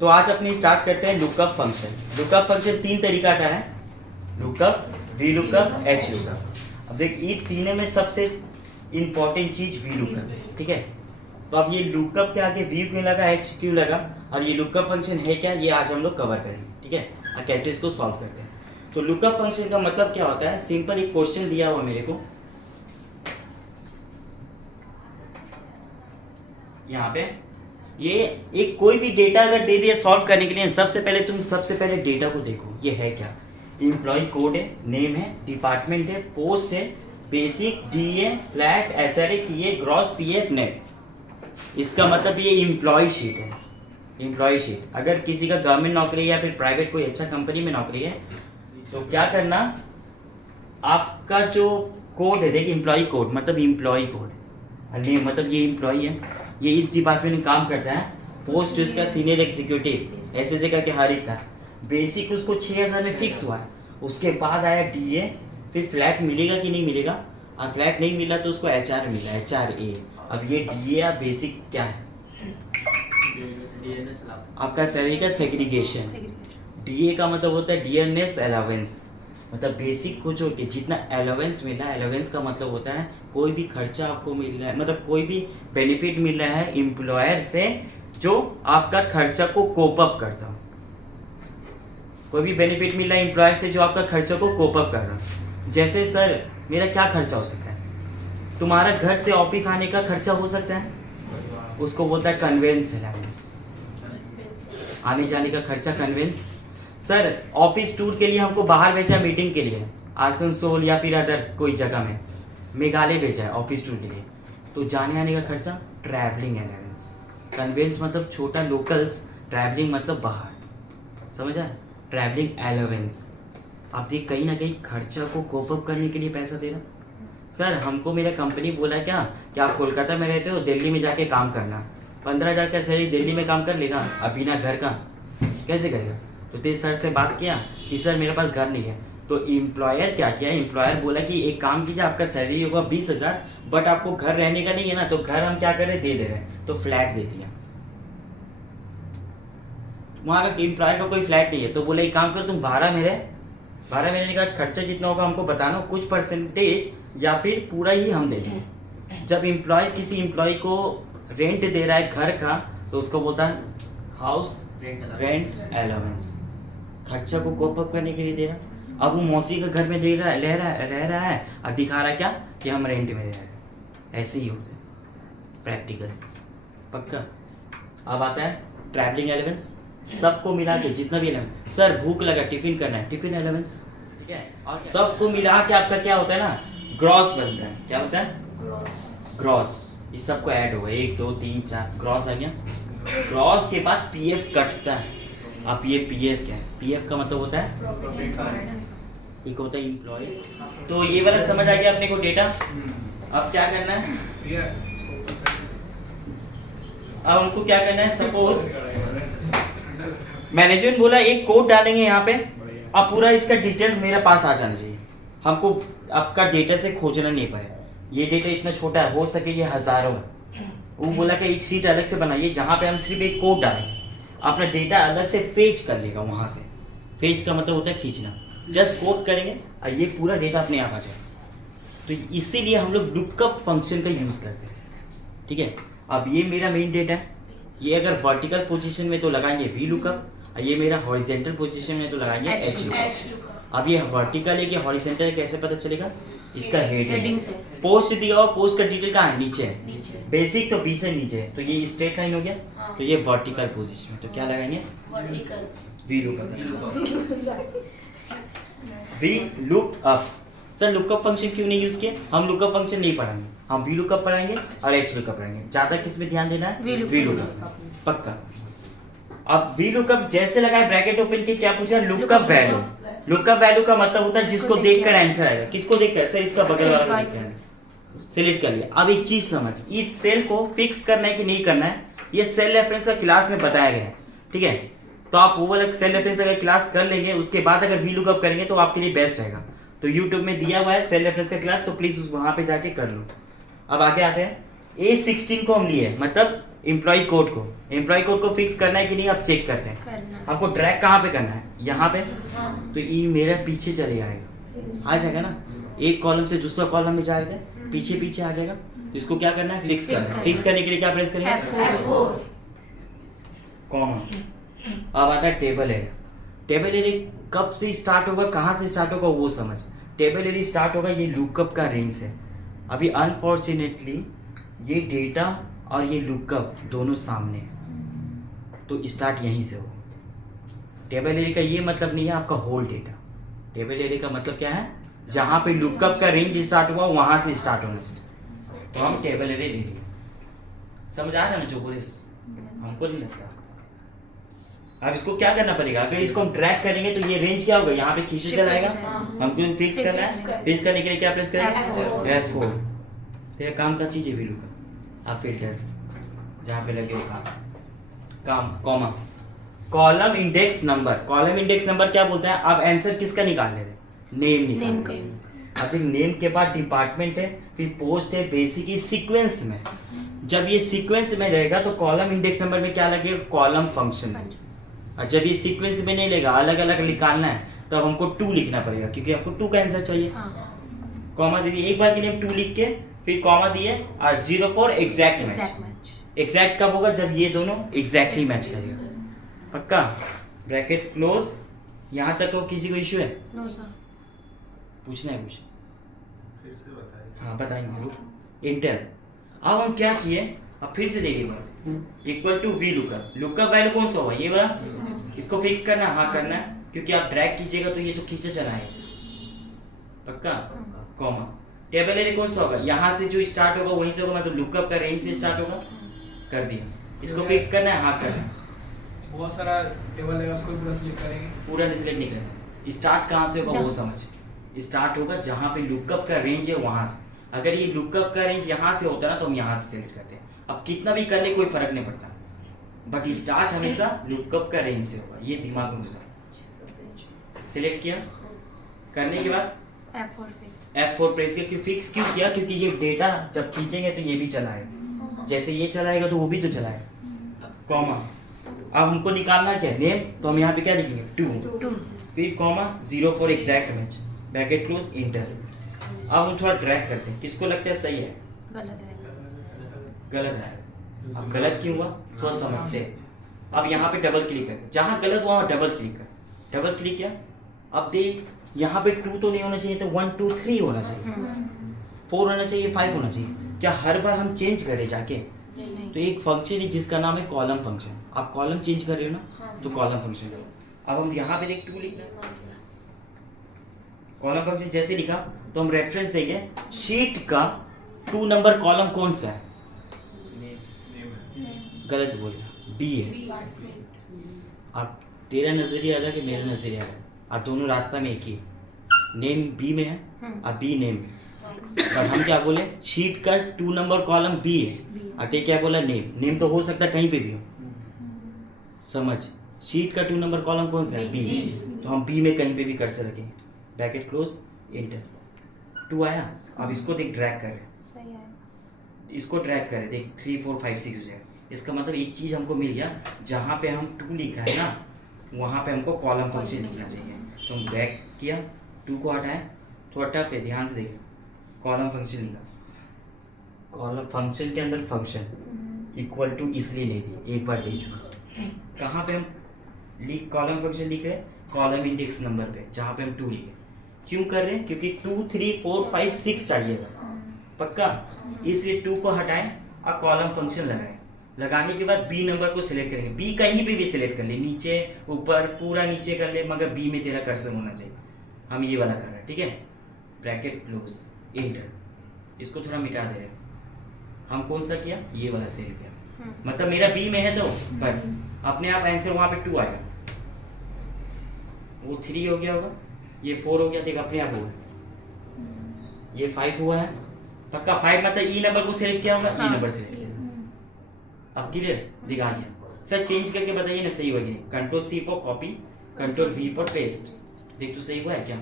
तो आज अपनी स्टार्ट करते हैं लुकअप फंक्शन। लुकअप फंक्शन 3 तरीका का है, lookup, V lookup, H lookup. अब देख ये तीनों में सबसे इंपॉर्टेंट चीज वी लुकअप है, ठीक है। तो अब ये लुकअप के आगे वी क्यों लगा, एच क्यों लगा, और ये लुकअप फंक्शन है क्या, ये आज हम लोग कवर करेंगे, ठीक है। और कैसे इसको सॉल्व करते हैं। तो लुकअप फंक्शन का मतलब क्या होता है, सिंपल एक क्वेश्चन दिया हुआ मेरे को यहाँ पे, ये एक कोई भी डेटा अगर दे दिया सॉल्व करने के लिए, सबसे पहले डेटा को देखो, ये है क्या। एम्प्लॉय कोड है, नेम है, डिपार्टमेंट है, पोस्ट है, basic, DA, flat, HRA, TA, gross, PF, net. इसका मतलब ये एम्प्लॉय शीट है, एम्प्लॉय शीट। अगर किसी का गवर्नमेंट नौकरी या फिर प्राइवेट कोई अच्छा कंपनी में नौकरी है तो क्या करना, आपका जो कोड है, देखिए एम्प्लॉय कोड मतलब एम्प्लॉय कोड, नेम मतलब ये एम्प्लॉय है, ये इस डिपार्टमेंट में काम करता है, पोस्ट उसका सीनियर एग्जीक्यूटिव, ऐसे ऐसे करके हर एक का। बेसिक उसको 6000 में फिक्स हुआ है, उसके बाद आया डीए, फिर फ्लैट मिलेगा कि नहीं मिलेगा, और फ्लैट नहीं मिला तो उसको एचआर मिला, एचआरए। अब ये डीए या बेसिक क्या है, आपका सैलरी का सेग्रीगेशन। डीए का मतलब होता है डियरनेस अलाउंस, मतलब बेसिक को छोड़ के जितना अलाउंस मिला है, अलाउंस का मतलब होता है कोई भी खर्चा आपको मिल रहा है, मतलब कोई भी बेनिफिट मिल रहा है एम्प्लॉयर से जो आपका खर्चा को कोप अप करता हो। कोई भी बेनिफिट मिल रहा है एम्प्लॉयर से जो आपका खर्चा को कोप अप कर रहा है। जैसे सर मेरा क्या खर्चा हो सकता है, तुम्हारा घर से ऑफिस आने का खर्चा हो सकता है, उसको बोलता है कन्वेंस अलाउंस, आने जाने का खर्चा कन्वेंस। सर ऑफिस टूर के लिए हमको बाहर भेजा मीटिंग के लिए, आसनसोल या फिर अदर कोई जगह में, मेघालय भेजा है ऑफिस टूर के लिए, तो जाने आने का खर्चा ट्रैवलिंग अलाउंस। कन्वेंस मतलब छोटा लोकल्स, ट्रैवलिंग मतलब बाहर, समझा, ट्रैवलिंग अलाउंस। आप देख कहीं ना कहीं खर्चा को कोप अप करने के लिए पैसा दे रहा। सर हमको मेरा कंपनी बोला क्या कि आप कोलकाता में रहते हो, दिल्ली में जाके काम करना, 15,000 का सैलरी दिल्ली में काम कर लेगा, अब बिना घर का कैसे करेगा। तो तेरे सर से बात किया कि सर मेरे पास घर नहीं है, तो एम्प्लॉयर क्या किया, एम्प्लॉयर बोला कि एक काम कीजिए, आपका सैलरी होगा 20,000, बट आपको घर रहने का नहीं है ना, तो घर हम क्या कर रहे, दे रहे हैं, तो फ्लैट दे दिया। वहाँ का एम्प्लॉयर का कोई फ्लैट नहीं है, तो बोले एक काम करो तुम 12 में रहने का खर्चा जितना होगा हमको बताना, कुछ परसेंटेज या फिर पूरा ही हम दे देंगे। जब एम्प्लॉय किसी एम्प्लॉय को रेंट दे रहा है घर का, तो उसको बोलता है हाउस रेंट अलाउंस, खर्चा को कोप अप करने के लिए दे रहा। अब वो मौसी का घर में रह रहा है और दिखा रहा है क्या कि हम रेंट में रह रहे हैं। ऐसे ही होता है प्रैक्टिकल, पक्का। अब आता है ट्रैवलिंग अलाउंस, सबको मिला के जितना भी अलाउंस, सर भूख लगा टिफिन करना है, टिफिन अलाउंस, ठीक है। और सबको मिला के आपका क्या होता है ना, ग्रॉस बनता है। क्या होता है, ग्रॉस। इस सबको ऐड होगा 1 2 3 4, ग्रॉस आ गया। ग्रॉस के बाद पीएफ कटता है। अब ये पीएफ क्या है, पीएफ का मतलब होता है एक होता है एम्प्लॉय। तो ये वाला समझ आ गया अपने को डेटा। अब क्या करना है, अब हमको क्या करना है, सपोज मैनेजमेंट बोला एक कोड डालेंगे यहाँ पे, अब पूरा इसका डिटेल्स मेरे पास आ जाना चाहिए, हमको आपका डेटा से खोजना नहीं पड़े। ये डेटा इतना छोटा है, हो सके ये हजारों है। वो बोला कि एक शीट अलग से बनाइए जहाँ पे हम सिर्फ एक कोड डालें, अपना डेटा अलग से फेच कर लेगा वहाँ से। फेच का मतलब होता है खींचना, जस्ट कोड करेंगे और ये पूरा डेटा अपने आप आ जाए। तो इसीलिए हम लोग लुकअप फंक्शन का यूज़ करते हैं, ठीक है। अब ये मेरा मेन डेटा है, ये अगर वर्टिकल पोजीशन में तो लगाएंगे वी लुकअप, और ये मेरा हॉरिजेंटल पोजीशन में तो लगाएंगे एच लुकअप। अब ये वर्टिकल है कि हॉरिजेंटल है कैसे पता चलेगा, इसका हेडिंग से। पोस्ट दिया हुआ, पोस्ट का डिटेल कहाँ है, नीचे है, बेसिक तो बी से नीचे है, तो ये स्ट्रेट लाइन हो गया। हाँ। तो ये वर्टिकल पोजीशन में तो क्या लगाएंगे, vertical V lookup, V look up. Sir lookup function क्यों नहीं यूज किया, हम लुकअप फंक्शन नहीं पढ़ाएंगे, हम वी लुकअप पढ़ाएंगे और एच लुकअप पढ़ाएंगे। ज्यादा किस में ध्यान देना है, वी लुकअप, पक्का। अब वी लुकअप जैसे लगाए, ब्रैकेट ओपन की, क्या पूछा, लुकअप वैल्यू। लुकअप वैल्यू का मतलब होता है जिसको देखकर आंसर आएगा। किसको देखकर, सर इसका बगल वाला देखकर सिलेक्ट कर लिया। अब एक चीज समझ, इस सेल को फिक्स करना है कि नहीं करना है, ये सेल रेफरेंस का क्लास में बताया गया है, ठीक है। तो आप वो वाला सेल रेफरेंस अगर क्लास कर लेंगे, उसके बाद अगर वी लुकअप करेंगे तो आपके लिए बेस्ट रहेगा। तो यूट्यूब में दिया हुआ है सेल रेफरेंस का क्लास, तो प्लीज वहां पे जाके कर लो। अब आगे आते हैं, A16 को हम लिए, मतलब एम्प्लॉय कोड को फिक्स करना है कि नहीं, आप चेक करते हैं। हमको ड्रैग कहाँ पे करना है, यहाँ पे, तो ये मेरा पीछे चले आएगा, आ जाएगा ना, एक कॉलम से दूसरा कॉलम में जाएगा, पीछे पीछे आ जाएगा। तो इसको क्या करना है, फिक्स करना है। फिक्स करने के लिए क्या प्रेस करेंगे, कॉमा। अब आता है टेबल एरिया। टेबल एरिया कब से स्टार्ट होगा, कहाँ से स्टार्ट होगा वो समझ। टेबल एरिया स्टार्ट होगा, ये लुकअप का रेंज है। अभी अनफॉर्चुनेटली ये डेटा और ये लुकअप दोनों सामने है, तो स्टार्ट यहीं से होगा। टेबल एरिया का ये मतलब नहीं है आपका होल डेटा। टेबल एरिया का मतलब क्या है, जहाँ पे लुकअप का रेंज स्टार्ट हुआ वहां से स्टार्ट होना। तो हम टेबल एरिया ले लिए। समझ आ रहा है ना जो बोले, हमको नहीं लगता। अब इसको क्या करना पड़ेगा, अगर इसको हम ड्रैग करेंगे तो ये रेंज क्या होगा, यहाँ पे खींचे चलाएगा। हमको फिक्स करना है, फिक्स करने के लिए क्या प्रेस करेंगे, F4। तेरा काम का चीज है वीडियो का। आप फिल्टर जहाँ पे लगे हो काम, comma, column index number. Column index number क्या बोलते हैं, आप आंसर किसका निकाल रहे थे, नेम निकाल। अब नेम के बाद डिपार्टमेंट है, फिर पोस्ट है, बेसिक है, सीक्वेंस में। जब ये सीक्वेंस में रहेगा तो कॉलम इंडेक्स नंबर में क्या लगेगा, कॉलम फंक्शन। और जब ये सीक्वेंस में नहीं लेगा, अलग अलग निकालना है, तो अब हमको 2 लिखना पड़ेगा, क्योंकि हमको 2 का आंसर चाहिए। कॉमा दे दिए, एक बार के लिए हम 2 लिख के फिर कॉमा दिए और 0 फॉर एग्जैक्ट मैच। एग्जैक्ट कब होगा, जब ये दोनों एग्जैक्टली मैच करेगा। पक्का, ब्रैकेट क्लोज। यहाँ तक हो किसी को इशू है? No sir. पूछना है कुछ? फिर से बताइए। हाँ बताएंगे। इंटर। अब हम क्या किए, अब फिर से देखिए बार, equal to V lookup. Lookup value कौन सा होगा, ये वाला। इसको फिक्स करना है, हाँ करना है, क्योंकि आप ड्रैग कीजिएगा तो ये तो खींचे चलाएगा। पक्का, कॉमा। टेबल एरिया कौन सा होगा, यहाँ से जो स्टार्ट होगा वहीं से होगा, मतलब लुकअप का रेंज से स्टार्ट होगा। कर दिया, इसको फिक्स करना है, हाँ करना है। बहुत सारा टेबल है, उसको पूरा सिलेक्ट करेंगे। पूरा सिलेक्ट नहीं करना, स्टार्ट कहाँ से होगा वो समझ। स्टार्ट होगा जहाँ पे लुकअप का रेंज है वहां से। अगर ये लुकअप का रेंज यहाँ से होता है ना, तो हम यहाँ से सिलेक्ट करते हैं। अब कितना भी कर ले कोई फर्क नहीं पड़ता, बट स्टार्ट हमेशा लुकअप का रेंज से होगा, ये दिमाग में घुसा। सिलेक्ट किया, करने के बाद F4 प्रेस किया। क्यों फिक्स क्यों किया, क्योंकि ये डेटा जब खींचेंगे तो ये भी चलाएगा, जैसे ये चलाएगा तो वो भी तो चलाएगा। कॉमा। अब हमको निकालना क्या है, नेम, तो हम यहाँ पे क्या लिखेंगे, 2, फिर comma 0 for exact match, bracket close, inter. अब हम थोड़ा ड्रैग करते हैं, किसको लगता है सही है, गलत है। अब गलत क्यों हुआ थोड़ा समझते हैं। अब यहाँ पे डबल क्लिक कर, जहाँ गलत हुआ वहाँ डबल क्लिक कर। डबल क्लिक किया, अब देख यहाँ पे 2 तो नहीं होना चाहिए, तो 1 2 3 होना चाहिए, 4 होना चाहिए, 5 होना चाहिए। क्या हर बार हम चेंज करें जाके? तो एक फंक्शन है जिसका नाम है कॉलम फंक्शन। आप कॉलम चेंज कर रहे हो ना, तो कॉलम फंक्शन। अब हम यहाँ पे देख 2 लिखना है, कॉलम फंक्शन जैसे लिखा तो हम रेफरेंस देंगे शीट का 2 नंबर कॉलम कौन सा है, गलत बोल रहा, बी है। अब तेरा नजरिया अलग है, मेरा नजरिया अलग, और दोनों रास्ता में एक ही, नेम बी में है और बी नेम में। पर हम क्या बोले, शीट का 2 नंबर कॉलम बी है, आके क्या बोला, नेम। नेम तो हो सकता है कहीं पे भी हो, समझ। शीट का 2 नंबर कॉलम कौन सा है, बी, तो हम बी में कहीं पे भी कर सकते हैं। Bracket close, inter. 2 आया। अब इसको देख ड्रैग कर, इसको ड्रैग करे, देख 3 4 5 6 हो जाएगा। इसका मतलब एक चीज हमको मिल गया, जहाँ पे हम 2 लिखा है ना, वहाँ पे हमको कॉलम फंक्शन लिखना चाहिए। तो हम ड्रैग किया, 2 को हटाएं, थोड़ा टफ है, ध्यान से देखना। कॉलम फंक्शन लिखा, कॉलम फंक्शन के अंदर फंक्शन इक्वल टू इसलिए ले दी, एक बार दे चुका। कहाँ पे हम कॉलम फंक्शन लिख रहे हैं, कॉलम इंडेक्स नंबर पे, जहाँ पे हम 2 लिखे। क्यों कर रहे हैं, क्योंकि 2 3 4 5 6 चाहिएगा, पक्का। इसलिए 2 को हटाएं और कॉलम फंक्शन लगाएं। लगाने के बाद बी नंबर को सिलेक्ट करेंगे, बी कहीं पे भी सिलेक्ट कर ले, नीचे ऊपर पूरा नीचे कर ले, मगर बी में तेरा कर्सर होना चाहिए। हम ये वाला कर रहे हैं, ठीक है। Bracket close, inter. इसको थोड़ा मिटा दे रहे हैं। हम कौन सा किया, ये वाला सेव किया, मतलब मेरा बी में है तो बस अपने आप आंसर वहाँ पे 2 आएगा। वो 3 हो गया होगा, ये 4 हो गया, देख अपने आप होगा। ये 5 हुआ है, पक्का 5 मतलब ई नंबर को सिलेक्ट किया होगा, ई नंबर सिलेक्ट किया। अब क्लियर, दिखा गया सर। चेंज करके बताइए ना सही हुआ कि नहीं। Control C for copy, control V for paste. देख तो सही हुआ है क्या?